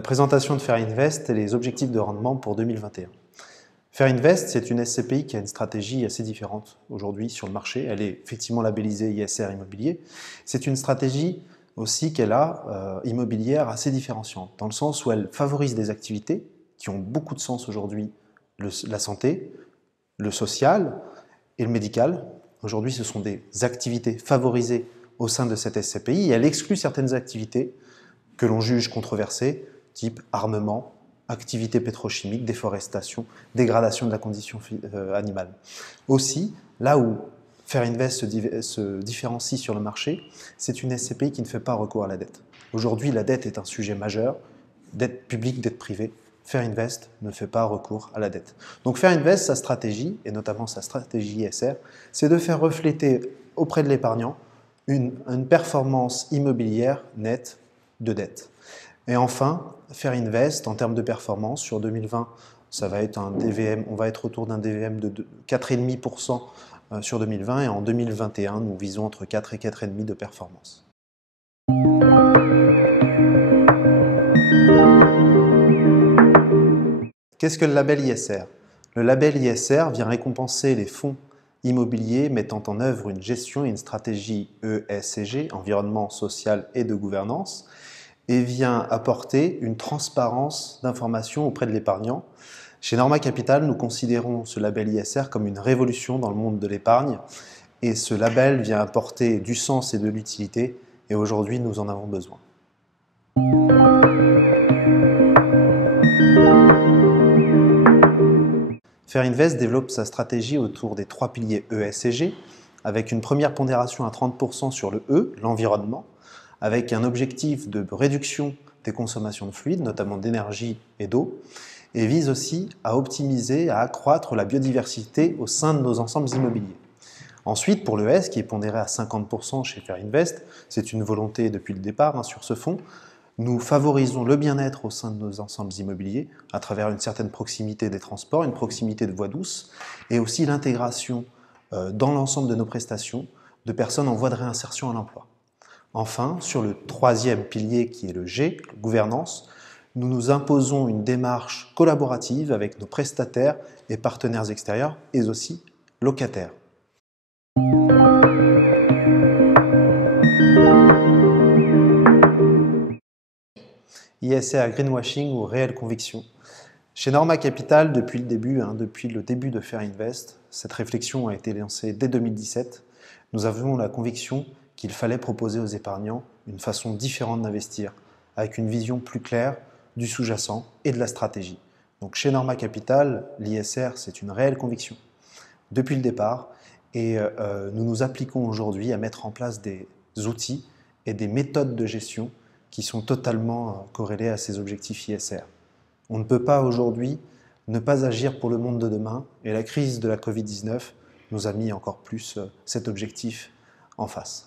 la présentation de Fairinvest et les objectifs de rendement pour 2021. Fairinvest, c'est une SCPI qui a une stratégie assez différente aujourd'hui sur le marché. Elle est effectivement labellisée ISR immobilier. C'est une stratégie aussi qu'elle a immobilière assez différenciante, dans le sens où elle favorise des activités qui ont beaucoup de sens aujourd'hui, la santé, le social et le médical. Aujourd'hui, ce sont des activités favorisées au sein de cette SCPI et elle exclut certaines activités que l'on juge controversées, type armement, activité pétrochimique, déforestation, dégradation de la condition animale. Aussi, là où Fairinvest se différencie sur le marché, c'est une SCPI qui ne fait pas recours à la dette. Aujourd'hui, la dette est un sujet majeur, dette publique, dette privée. Fairinvest ne fait pas recours à la dette. Donc Fairinvest, sa stratégie, et notamment sa stratégie ISR, c'est de faire refléter auprès de l'épargnant une performance immobilière nette de dette. Et enfin, Fairinvest, en termes de performance, sur 2020, ça va être un DVM, on va être autour d'un DVM de 4,5% sur 2020, et en 2021, nous visons entre 4 et 4,5% de performance. Qu'est-ce que le label ISR? Le label ISR vient récompenser les fonds immobiliers mettant en œuvre une gestion et une stratégie ESG, environnement, social et de gouvernance, et vient apporter une transparence d'information auprès de l'épargnant. Chez Norma Capital, nous considérons ce label ISR comme une révolution dans le monde de l'épargne, et ce label vient apporter du sens et de l'utilité, et aujourd'hui nous en avons besoin. Fairinvest développe sa stratégie autour des 3 piliers ESG, avec une première pondération à 30% sur le E, l'environnement, avec un objectif de réduction des consommations de fluides, notamment d'énergie et d'eau, et vise aussi à optimiser, à accroître la biodiversité au sein de nos ensembles immobiliers. Ensuite, pour le S, qui est pondéré à 50% chez Fairinvest, c'est une volonté depuis le départ sur ce fonds. Nous favorisons le bien-être au sein de nos ensembles immobiliers à travers une certaine proximité des transports, une proximité de voies douces et aussi l'intégration dans l'ensemble de nos prestations de personnes en voie de réinsertion à l'emploi. Enfin, sur le troisième pilier qui est le G, gouvernance, nous nous imposons une démarche collaborative avec nos prestataires et partenaires extérieurs et aussi locataires. ISR greenwashing ou réelle conviction. Chez Norma Capital, depuis le début de Fairinvest, cette réflexion a été lancée dès 2017. Nous avions la conviction qu'il fallait proposer aux épargnants une façon différente d'investir, avec une vision plus claire du sous-jacent et de la stratégie. Donc chez Norma Capital, l'ISR, c'est une réelle conviction depuis le départ, et nous nous appliquons aujourd'hui à mettre en place des outils et des méthodes de gestion qui sont totalement corrélés à ces objectifs ISR. On ne peut pas aujourd'hui ne pas agir pour le monde de demain, et la crise de la Covid-19 nous a mis encore plus cet objectif en face.